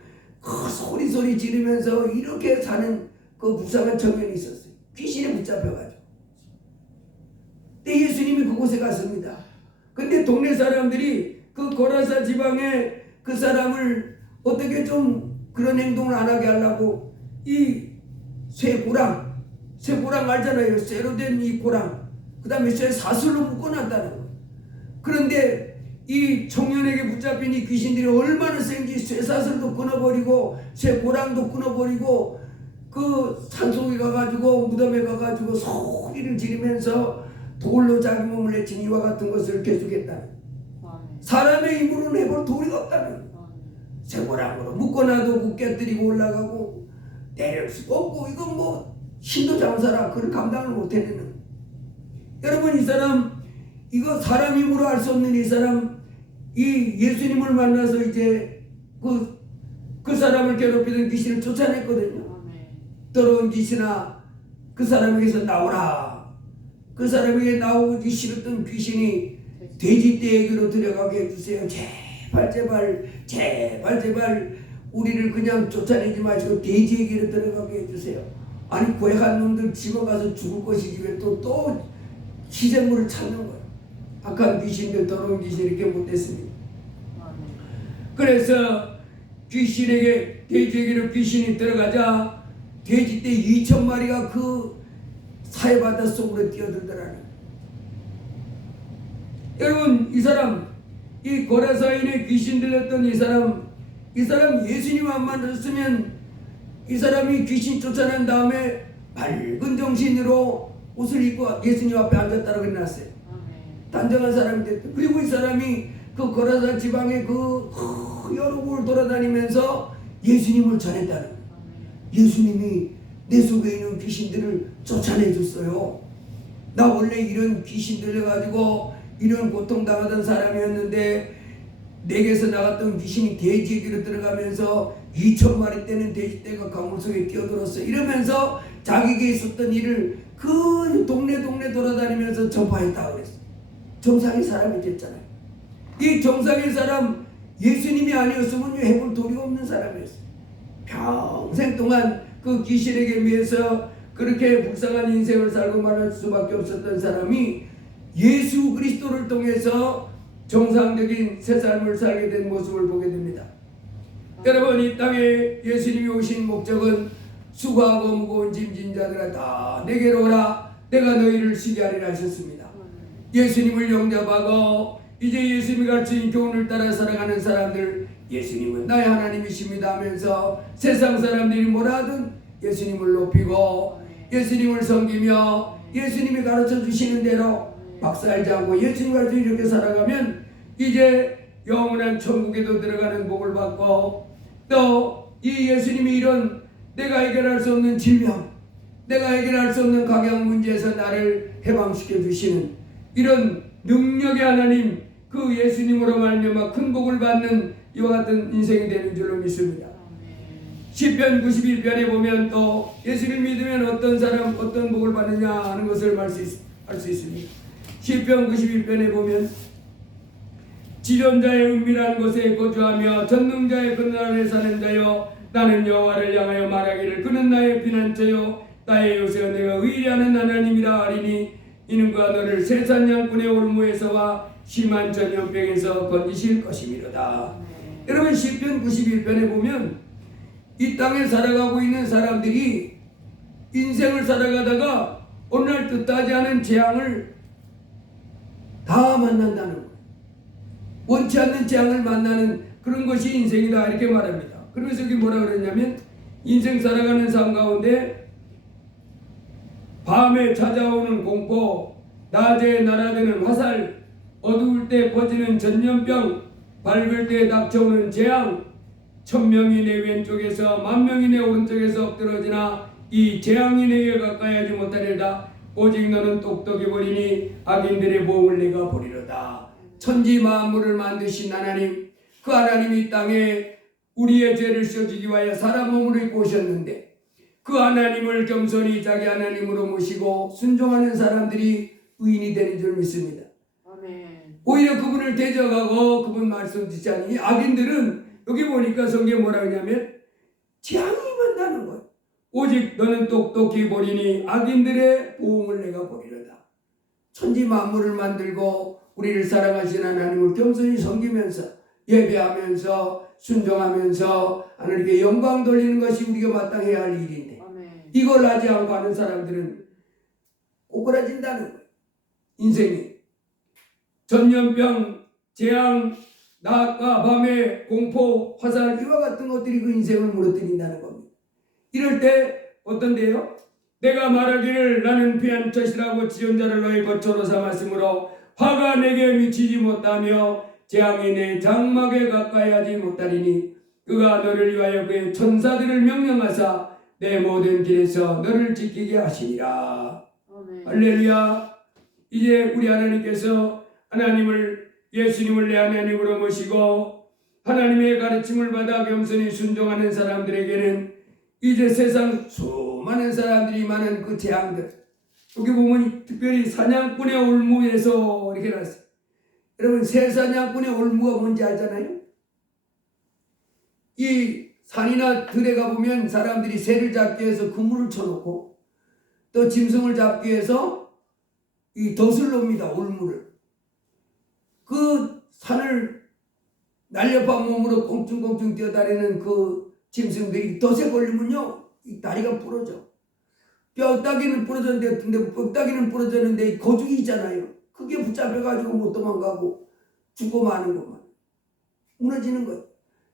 소리 지르면서 이렇게 사는 그 불쌍한 청년이 있었어요. 귀신에 붙잡혀가지고. 근데 예수님이 그곳에 갔습니다. 근데 동네 사람들이 그 고라사 지방에 그 사람을 어떻게 좀 그런 행동을 안 하게 하려고 이 쇠고랑 알잖아요. 쇠로 된 이 고랑, 그 다음에 쇠 사슬로 묶어놨다는 거예요. 그런데 이 청년에게 붙잡힌 이 귀신들이 얼마나 센지 쇠사슬도 끊어버리고 쇠고랑도 끊어버리고 그 산속에 가가지고 무덤에 가가지고 소리를 지르면서 돌로 자기 몸을 헤친 이와 같은 것을 계속했다는, 사람의 힘으로는 해볼 도리가 없다는, 쇠고랑으로 묶어놔도 그 깨뜨리고 올라가고 내릴 수도 없고, 이건 뭐 힘도 장사라 그걸 감당을 못해내는. 여러분, 이 사람 이거 사람 힘으로 할 수 없는 이 사람, 이 예수님을 만나서 이제 그 사람을 괴롭히던 귀신을 쫓아냈거든요. 더러운 귀신아, 그 사람에게서 나오라. 그 사람에게 나오기 싫었던 귀신이 돼지떼에게로 들어가게 해주세요. 제발 우리를 그냥 쫓아내지 마시고 돼지에게로 들어가게 해주세요. 아니, 고약한 놈들 집어가서 죽을 것이지 왜 또 희생물을 찾는 거예요. 악한 귀신들, 더러운 귀신 이렇게 못됐습니다. 그래서 돼지에게로 귀신이 들어가자 돼지떼 2,000마리가 그 사해바다 속으로 뛰어들더라니. 여러분, 이 사람, 이 고라사인의 귀신 들렸던 이 사람 예수님 안 만났으면 이 사람이 귀신 쫓아낸 다음에 밝은 정신으로 옷을 입고 예수님 앞에 앉았다고 그랬어요. 단정한 사람이 됐다. 그리고 이 사람이 그 고라사 지방의 그 여러 곳을 돌아다니면서 예수님을 전했다는 거예요. 예수님이 내 속에 있는 귀신들을 쫓아내줬어요. 나 원래 이런 귀신 들려가지고 이런 고통당하던 사람이었는데 내게서 나갔던 귀신이 돼지에게로 들어가면서 2,000마리 떼는 돼지떼가 강물 속에 뛰어들었어. 이러면서 자기에게 있었던 일을 그 동네 돌아다니면서 전파했다고 그랬어. 정상의 사람이 됐잖아요. 이 정상의 사람, 예수님이 아니었으면 해볼 도리가 없는 사람이었어요. 평생 동안 그 귀신에게 비해서 그렇게 불쌍한 인생을 살고 말할 수밖에 없었던 사람이 예수 그리스도를 통해서 정상적인 새 삶을 살게 된 모습을 보게 됩니다. 여러분, 이 땅에 예수님이 오신 목적은 수고하고 무거운 짐진 자들아 다 내게로 오라, 내가 너희를 쉬게 하리라 하셨습니다. 예수님을 영접하고 이제 예수님이 가르친 교훈을 따라 살아가는 사람들, 예수님은 나의 하나님이십니다 하면서 세상 사람들이 뭐라 하든 예수님을 높이고 예수님을 섬기며 예수님이 가르쳐 주시는 대로 박살지 않고 예수님 가르쳐 이렇게 살아가면 이제 영원한 천국에도 들어가는 복을 받고, 또 이 예수님이 이런 내가 해결할 수 없는 질병, 내가 해결할 수 없는 각양 문제에서 나를 해방시켜 주시는 이런 능력의 하나님, 그 예수님으로 말미암아 큰 복을 받는 이와 같은 인생이 되는 줄로 믿습니다. 시편 91편에 보면 또 예수를 믿으면 어떤 사람 어떤 복을 받느냐 하는 것을 알 수 있습니다. 시편 91편에 보면 지존자의 은밀한 곳에 거주하며 전능자의 그늘 아래 사는 자여, 나는 여호와를 향하여 말하기를 그는 나의 피난처요 나의 요새여 내가 의뢰하는 하나님이라 하리니 이는 그가 너를 세산 양꾼의 올무에서와 심한 전염병에서 건지실 것이미로다. 여러분 시편 91편에 보면 이 땅에 살아가고 있는 사람들이 인생을 살아가다가 어느 날 뜻하지 않은 재앙을 다 만난다는 거예요. 원치 않는 재앙을 만나는 그런 것이 인생이다 이렇게 말합니다. 그러면서 여기 뭐라 그랬냐면 인생 살아가는 삶 가운데 밤에 찾아오는 공포, 낮에 날아드는 화살, 어두울 때 퍼지는 전염병, 밝을 때 닥쳐오는 재앙, 1000명이 내 왼쪽에서 10,000명이 내 오른쪽에서 엎드러지나 이 재앙이 내게 가까이 하지 못하리다. 오직 너는 똑똑히 보리니 악인들의 보응을 내가 보리로다. 천지 만물을 만드신 하나님, 그 하나님이 이 땅에 우리의 죄를 씌워주기 위하여 사람 몸으로 입고 오셨는데 그 하나님을 겸손히 자기 하나님으로 모시고 순종하는 사람들이 의인이 되는 줄 믿습니다. 아멘. 오히려 그분을 대적하고 그분 말씀 듣지 않으니 악인들은 여기 보니까 성경에 뭐라 하냐면 재앙이 만나는 거예요. 오직 너는 똑똑히 보리니 악인들의 보응을 내가 보리로다. 천지 만물을 만들고 우리를 사랑하신 하나님을 겸손히 섬기면서 예배하면서 순종하면서 하나님께 영광 돌리는 것이 우리가 마땅해야 할 일인데 이걸 하지 않고 하는 사람들은 꼬꾸라진다는 거예요. 인생이 전염병, 재앙, 낮과 밤의 공포, 화살 이와 같은 것들이 그 인생을 무너뜨린다는 겁니다. 이럴 때 어떤데요? 내가 말하기를 나는 피난처시라고 지존자를 너의 거처로 삼았으므로 화가 내게 미치지 못하며 재앙이 내 장막에 가까이 하지 못하리니 그가 너를 위하여 그의 천사들을 명령하사 내 모든 길에서 너를 지키게 하시니라. 할렐루야. 이제 우리 하나님께서 하나님을 예수님을 내 하나님으로 모시고 하나님의 가르침을 받아 겸손히 순종하는 사람들에게는 이제 세상 수많은 사람들이 많은 그 재앙들 여기 보면 특별히 사냥꾼의 올무에서 이렇게 나왔어요. 여러분 새 사냥꾼의 올무가 뭔지 알잖아요. 이 산이나 들에 가보면 사람들이 새를 잡기 위해서 그물을 쳐놓고 또 짐승을 잡기 위해서 이 덫을 놓습니다. 올무를. 그 산을 날렵한 몸으로 꽁충꽁충 뛰어다니는 그 짐승들이 덫에 걸리면요 이 다리가 부러져. 뼈다귀는 부러졌는데 뼈다귀는 부러졌는데 거죽이 있잖아요. 그게 붙잡혀가지고 못 도망가고 죽고 마는 것만 무너지는 거예요.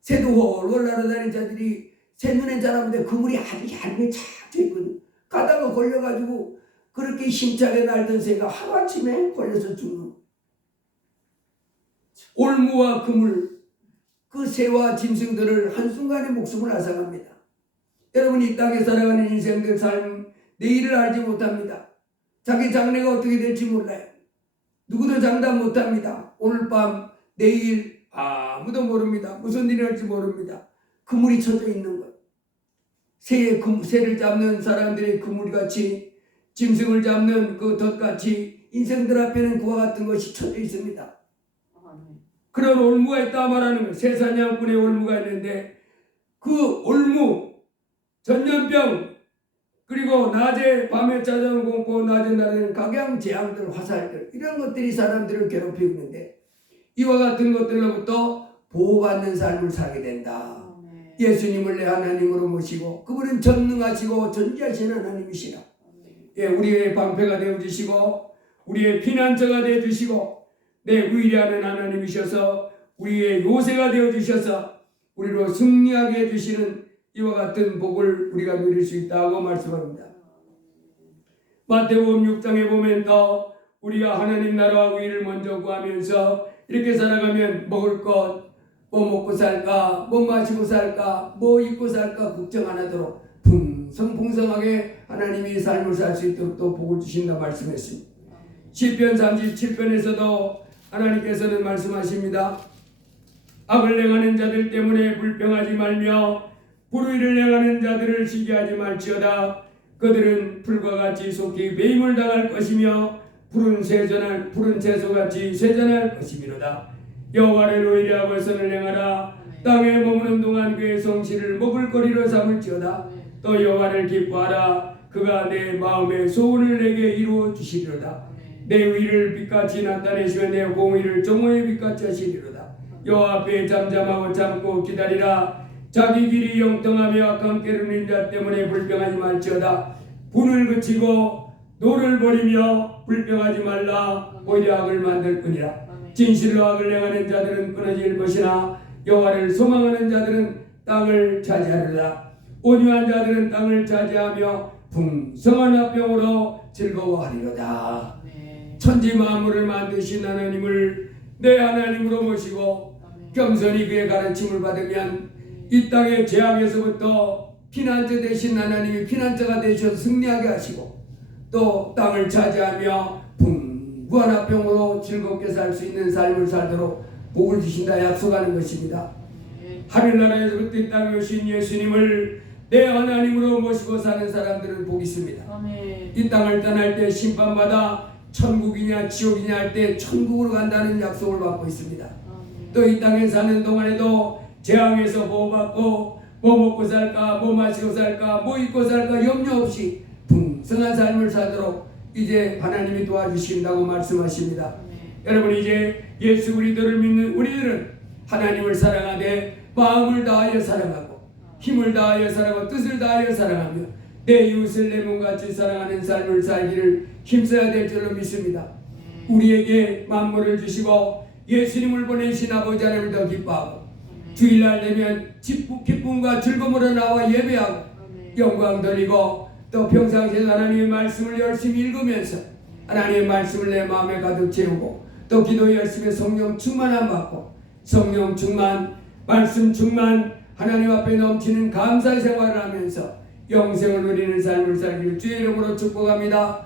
새도 훨훨 날아다니는 자들이 새 눈에 자라는데 그물이 아주 얇게 착 져있거든요. 가다가 걸려가지고 그렇게 힘차게 날던 새가 하루아침에 걸려서 죽는 올무와 그물 그 새와 짐승들을 한순간에 목숨을 앗아갑니다. 여러분 이 땅에 살아가는 인생들 삶 내일을 알지 못합니다. 자기 장래가 어떻게 될지 몰라요. 누구도 장담 못합니다. 오늘 밤 내일 아무도 모릅니다. 무슨 일이 할지 모릅니다. 그물이 쳐져 있는 거예요. 새를 잡는 사람들의 그물같이 짐승을 잡는 그 덫같이 인생들 앞에는 그와 같은 것이 쳐져 있습니다. 그런 올무가 있다 말하는 거예요. 새 사냥꾼의 올무가 있는데 그 올무, 전염병, 그리고 낮에 밤에 찾아오는 공포, 낮에 날아오는 각양 재앙들, 화살들 이런 것들이 사람들을 괴롭히고 있는데 이와 같은 것들로부터 보호받는 삶을 살게 된다. 예수님을 내 하나님으로 모시고 그분은 전능하시고 전지하신 하나님이시라. 예, 우리의 방패가 되어주시고 우리의 피난처가 되어주시고 내 의뢰하는 하나님이셔서 우리의 요새가 되어주셔서 우리로 승리하게 해주시는 이와 같은 복을 우리가 누릴 수 있다고 말씀합니다. 마태복음 6장에 보면 더 우리가 하나님 나라와 의를 먼저 구하면서 이렇게 살아가면 먹을 것, 뭐 먹고 살까, 뭐 마시고 살까, 뭐 입고 살까 걱정 안 하도록 풍성풍성하게 하나님이 삶을 살 수 있도록 또 복을 주신다 말씀했습니다. 시편 37편에서도 하나님께서는 말씀하십니다. 악을 행하는 자들 때문에 불평하지 말며 불의를 행하는 자들을 시기하지 말지어다. 그들은 풀과 같이 속히 배임을 당할 것이며 푸른 채소같이 쇠잔할 것이미로다. 여호와를 의뢰하고 선을 행하라. 땅에 머무는 동안 그의 성실을 먹을거리로 삼을지어다. 또 여호와를 기뻐하라. 그가 내 마음의 소원을 내게 이루어 주시리로다. 내 의를 빛같이 나타내시며 내 공의를 정오의 빛같이 하시리로다. 여호와 앞에 잠잠하고 참고 기다리라. 자기 길이 영통하며 악한 깨르는 자 때문에 불평하지 말지어다. 분을 그치고 노를 버리며 불평하지 말라. 오히려 악을 만들 뿐이라. 진실로 악을 행하는 자들은 끊어질 것이나 여호와를 소망하는 자들은 땅을 차지하리라. 온유한 자들은 땅을 차지하며 풍성한 화병으로 즐거워하리로다. 천지 만물을 만드신 하나님을 내 하나님으로 모시고 겸손히 그의 가르침을 받으면 이 땅의 재앙에서부터 피난처 되신 하나님이 피난처가 되셔서 승리하게 하시고 또 땅을 차지하며 풍부한 화병으로 즐겁게 살 수 있는 삶을 살도록 복을 주신다 약속하는 것입니다. 하늘나라에서부터 이 땅에 오신 예수님을 내 하나님으로 모시고 사는 사람들은 복이 있습니다. 이 땅을 떠날 때 심판받아 천국이냐 지옥이냐 할 때 천국으로 간다는 약속을 받고 있습니다. 또 이 땅에 사는 동안에도 재앙에서 보호받고 뭐 먹고 살까 뭐 마시고 살까 뭐 입고 살까 염려 없이 풍성한 삶을 살도록 이제 하나님이 도와주신다고 말씀하십니다. 여러분 이제 예수 그리스도를 믿는 우리들은 하나님을 사랑하되 마음을 다하여 사랑하고 힘을 다하여 사랑하고 뜻을 다하여 사랑하며 내 이웃을 내 몸같이 사랑하는 삶을 살기를 힘써야 될 줄로 믿습니다. 우리에게 만물을 주시고 예수님을 보내신 아버지 하나님을 더 기뻐하고 주일날 되면 기쁨과 즐거움으로 나와 예배하고 영광 돌리고 또 평상시에 하나님의 말씀을 열심히 읽으면서 하나님의 말씀을 내 마음에 가득 채우고 또 기도 열심히 성령 충만함 받고 성령 충만 말씀 충만 하나님 앞에 넘치는 감사의 생활을 하면서 영생을 누리는 삶을 살기를 주의 이름으로 축복합니다.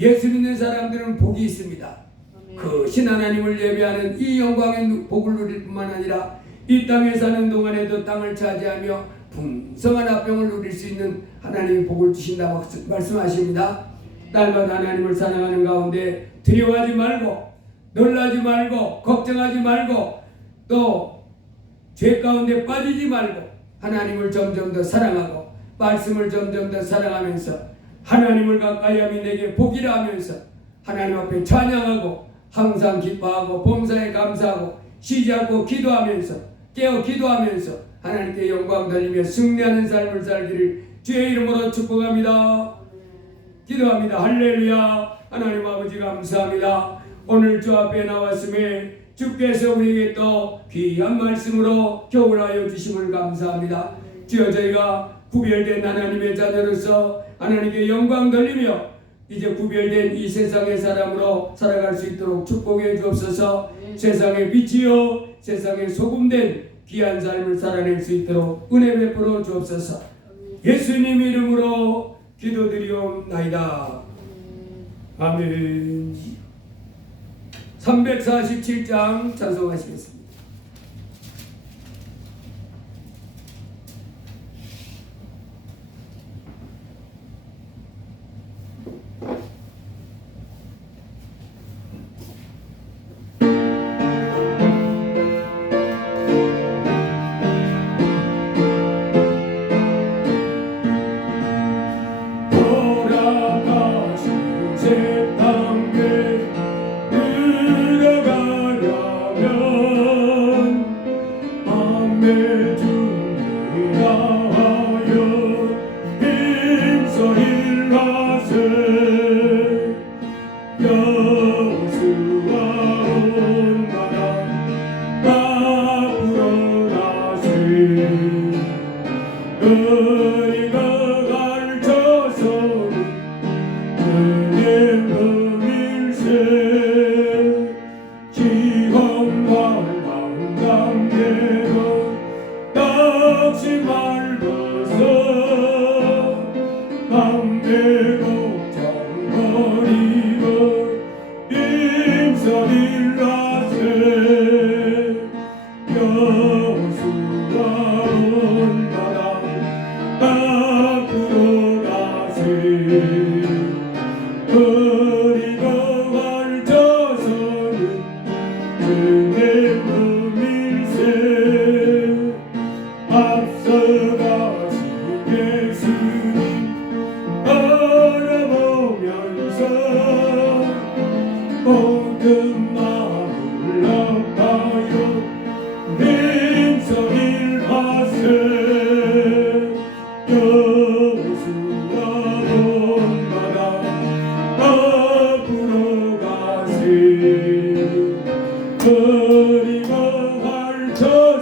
예수 믿는 사람들은 복이 있습니다. 그 신하나님을 예배하는 이 영광의 복을 누릴 뿐만 아니라 이 땅에 사는 동안에도 땅을 차지하며 풍성한 화평을 누릴 수 있는 하나님의 복을 주신다고 말씀하십니다. 날마다 하나님을 사랑하는 가운데 두려워하지 말고 놀라지 말고 걱정하지 말고 또 죄 가운데 빠지지 말고 하나님을 점점 더 사랑하고 말씀을 점점 더 사랑하면서 하나님을 가까이 하면 내게 복이라 하면서 하나님 앞에 찬양하고 항상 기뻐하고 범사에 감사하고 쉬지 않고 기도하면서 깨어 기도하면서 하나님께 영광 돌리며 승리하는 삶을 살기를 주의 이름으로 축복합니다. 기도합니다. 할렐루야. 하나님 아버지 감사합니다. 오늘 주 앞에 나왔음에 주께서 우리에게 또 귀한 말씀으로 교훈하여 주심을 감사합니다. 주여 저희가 구별된 하나님의 자녀로서 하나님께 영광 돌리며 이제 구별된 이 세상의 사람으로 살아갈 수 있도록 축복해 주옵소서. 세상의 빛이요 세상의 소금된 귀한 삶을 살아낼 수 있도록 은혜 베풀어 주옵소서. 예수님 이름으로 기도드리옵나이다. 아멘. 347장 찬송하시겠습니다. 우리가 활쳐서는 그대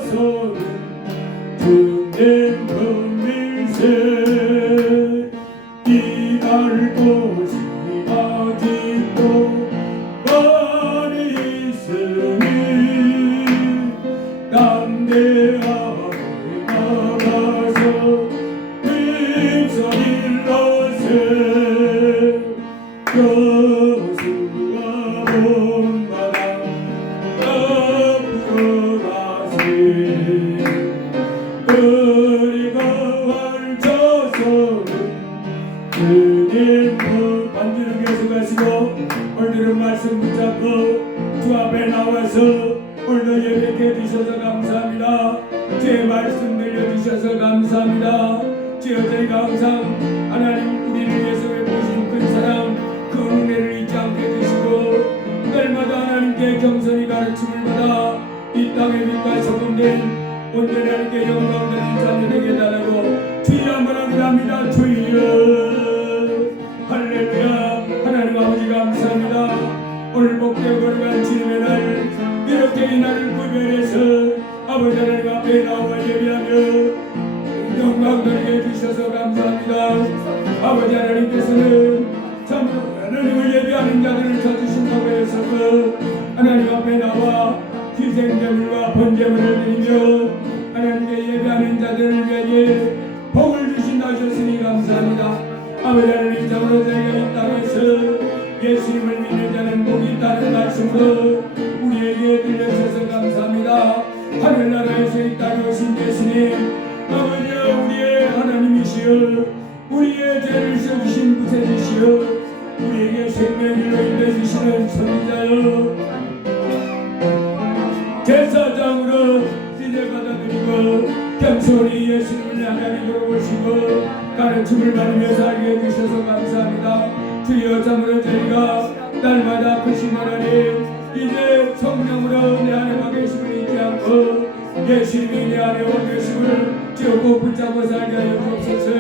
앉아서는 주님 금일세 이갈 곳이 아직도 많이 있으니 담대하게 나가서 힘써 일러세 여수가 본바다 앞으로 가세 우리가 앉아서는 주님 그 반주를 계속하시고 오늘은 말씀 붙잡고 주 앞에 나와서 오늘도 예배해 주셔서 감사합니다. 주의 말씀 들려주셔서 감사합니다. 주여 저희가 항상 하나님 우리를 위해서 베푸신 큰 사랑 그 은혜를 잊지 않게 해주시고 날마다 하나님께 겸손히 가르침을 받아 이 땅의 빛과 소금된 온전히 하나님께 영광 드리는 자녀 되게 달라고 주여 한번 합니다. 주여 할렐루야. 하나님 아버지 감사합니다. 오늘 복되고 거룩한 주님의 날 이렇게 이 날을 구별해서 아버지 하나님 앞에 나와 예배하며 영광 드리게 해주셔서 감사합니다. 아버지 하나님께서는 참 하나님을 예배하는 자들을 찾으신다고 해서 하나님 앞에 나와 희생제물과 번제물을 드리며 하나님께 예배하는 자들을 위해 복을 주신다 하셨으니 감사합니다. 아버지 하나님 참으로 저희가 이 땅에서 예수님을 믿는 자는 복이 있다는 말씀으로 우리에게 들려주셔서 감사합니다. 하늘나라에서 이 땅에 오신 예수님 아버지여 우리의 하나님이시여 우리의 죄를 씻어주신 구세주시여 우리에게 생명을 인도해주시는 선지자여 제사장으로 이제 받아들이고 겸손히 예수님을 하나님으로 모시고 가르침을 받으며 살게 해주셔서 감사합니다. 주여 참으로 저희가 날마다 크신 하나님 이제 성령으로 내 안에 와 계심을 잊지 않고 예수님이 내 안에 와 계심을 꼭 붙잡고 살게 하여 주옵소서.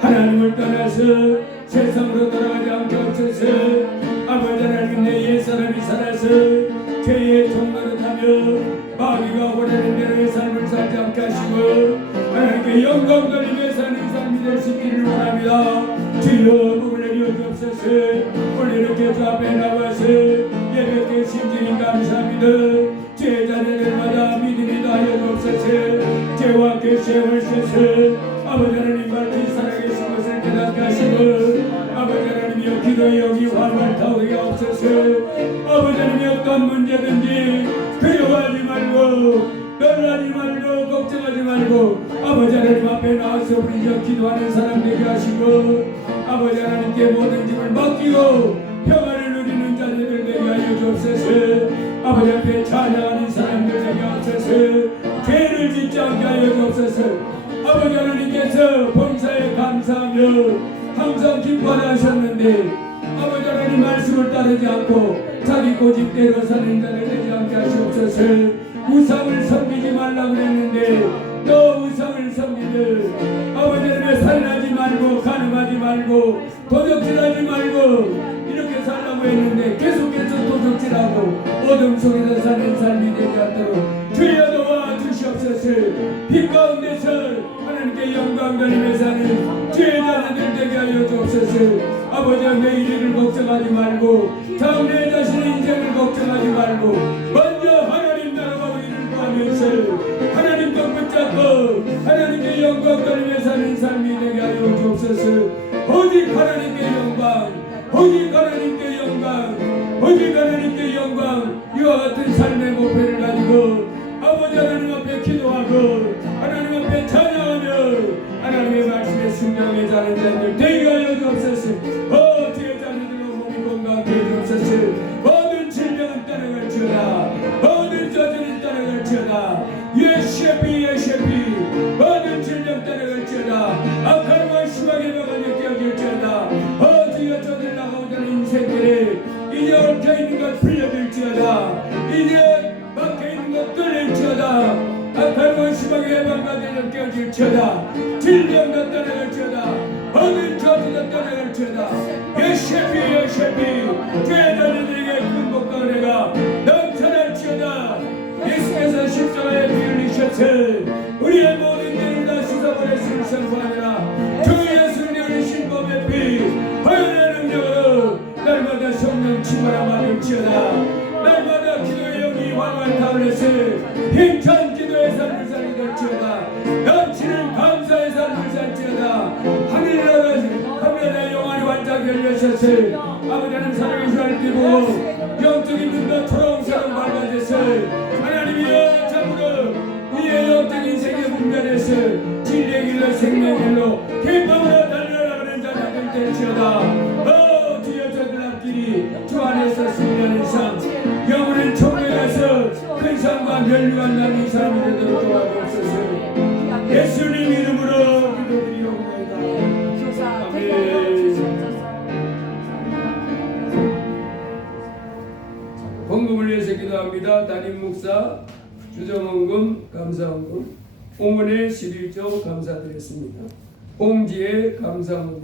하나님을 떠나서 세상으로 돌아가지 않게 하옵소서. 아버지 하나님 내 옛사람이 살아서 죄의 종노릇하며 마귀가 원하는 대로의 삶을 살지 않게 하시고 하나님께 영광 돌리며 사는 삶이 될 수 있기를 원합니다. 주여 복을 내려 주옵소서. 오늘 이렇게 주 앞에 나와서 예배께 심중히 감사합니다. 제 자녀들마다 믿음이 다하여 주옵소서. 죄와 함께 세월소서. 아버지 하나님 말씀 살아계신 것을 깨닫게 하시고 아버지 하나님이여 기도의 영이 활활 타오르게 하옵소서. 아버지 하나님 어떤 문제든지 두려워하지 말고 놀라지 말고 걱정하지 말고 아버지 하나님 앞에 나와서 우리 기도하는 사람 되게 하시고 아버지 하나님께 모든 짐을 맡기고 평안을 누리는 자녀들 되게 하여 주옵소서. 아버지 앞에 찬양하는 사람들 되게 하옵소서. 죄를 짓지 않게 하여 주옵소서. 아버지 하나님께서 본사에 감사하며 항상 기뻐하라 하셨는데 아버지 하나님 말씀을 따르지 않고 자기 고집대로 사는 자를 되지 않게 하시옵소서. 우상을 섬기지 말라고 그랬는데 너 우상을 섬기는 아버지 하나님 살인하지 말고 간음하지 말고 도적질하지 말고 이렇게 살라고 했는데 계속해서 도적질하고 어둠 속에서 사는 삶이 되지 않도록 주여 도와 주시옵소서. 빛 가운데서 하나님께 영광 돌리며 사는 주의 자녀들 되게 하여 주옵소서. 아버지와 내일 일을 걱정하지 말고 다음 내 자신의 인생을 걱정하지 말고 먼저 하나님 나라와 일을 구하면서 하나님 것 붙잡고 하나님께 영광 돌리며 사는 삶이 되게 하여 주옵소서. 오직 하나님께 영광 오직 하나님께 영광 오직 하나님께 영광. 이와 같은 삶의 목표를 가지고 아버지 하나님 앞에 기도하고 하나님 앞에 찬양하며 하나님의 말씀에 순종해 사는 자들 되게 하여 주옵소서. 주의 자녀들로 몸이 건강하게 해주옵소서. 모든 질병은 떠나갈지어다. 모든 저주는 떠나갈지어다. 예셰피 모든 질병 떠나갈지어다. 악한 원수하게 막아내 깨어질지어다. 주여 저들 나가오자 인생들이 이제 얽혀있는 것 풀려들지어다. 이제 막혀있는 것 뚫릴지어다. 악한 원수하게 해방받으려 깨어질지어다. 질병도 떠나갈지어다. 모든 저주도 떠나갈지어다. 예셰피 주의 자녀들에게 큰 복과 은혜가 넘쳐날지어다. 예수께서 십자가에 피 흘리셨으니 것을 우리의 모든 죄를 다 씻어버리신 성부하느라 주 예수님의 흘리신 몸의 피 허연의 능력으로 날마다 성령 충만함 받을지어다. 날마다 기도의 영이 활활 타오르시 힘찬 기도의 삶을 살게 될지어다. 넘치는 감사의 삶을 살지어다. 하늘나라의 영원히 완전히 열려셨을 아버지 하나님 사랑의 주를 띄고 영적인 눈과 초롱초롱 밝아졌을 하나님이여 참으로 우리의 영적인 인생의 분별했을 진리의 길로 생명의 길로 기쁨으로 달려나가는 자들 될지어다. 주여 저들 앞길이 주 안에서 승리하는 삶 영원한 천국에 가서 큰 삶과 멸류관 남은 삶이 되도록 도와주옵소서. 예수님 이름으로 기도드리옵나이다. 헌금을 위해서 기도합니다. 담임 목사 주정헌금 감사헌금, 옹원의 11조 감사드렸습니다. 봉지에 감사헌금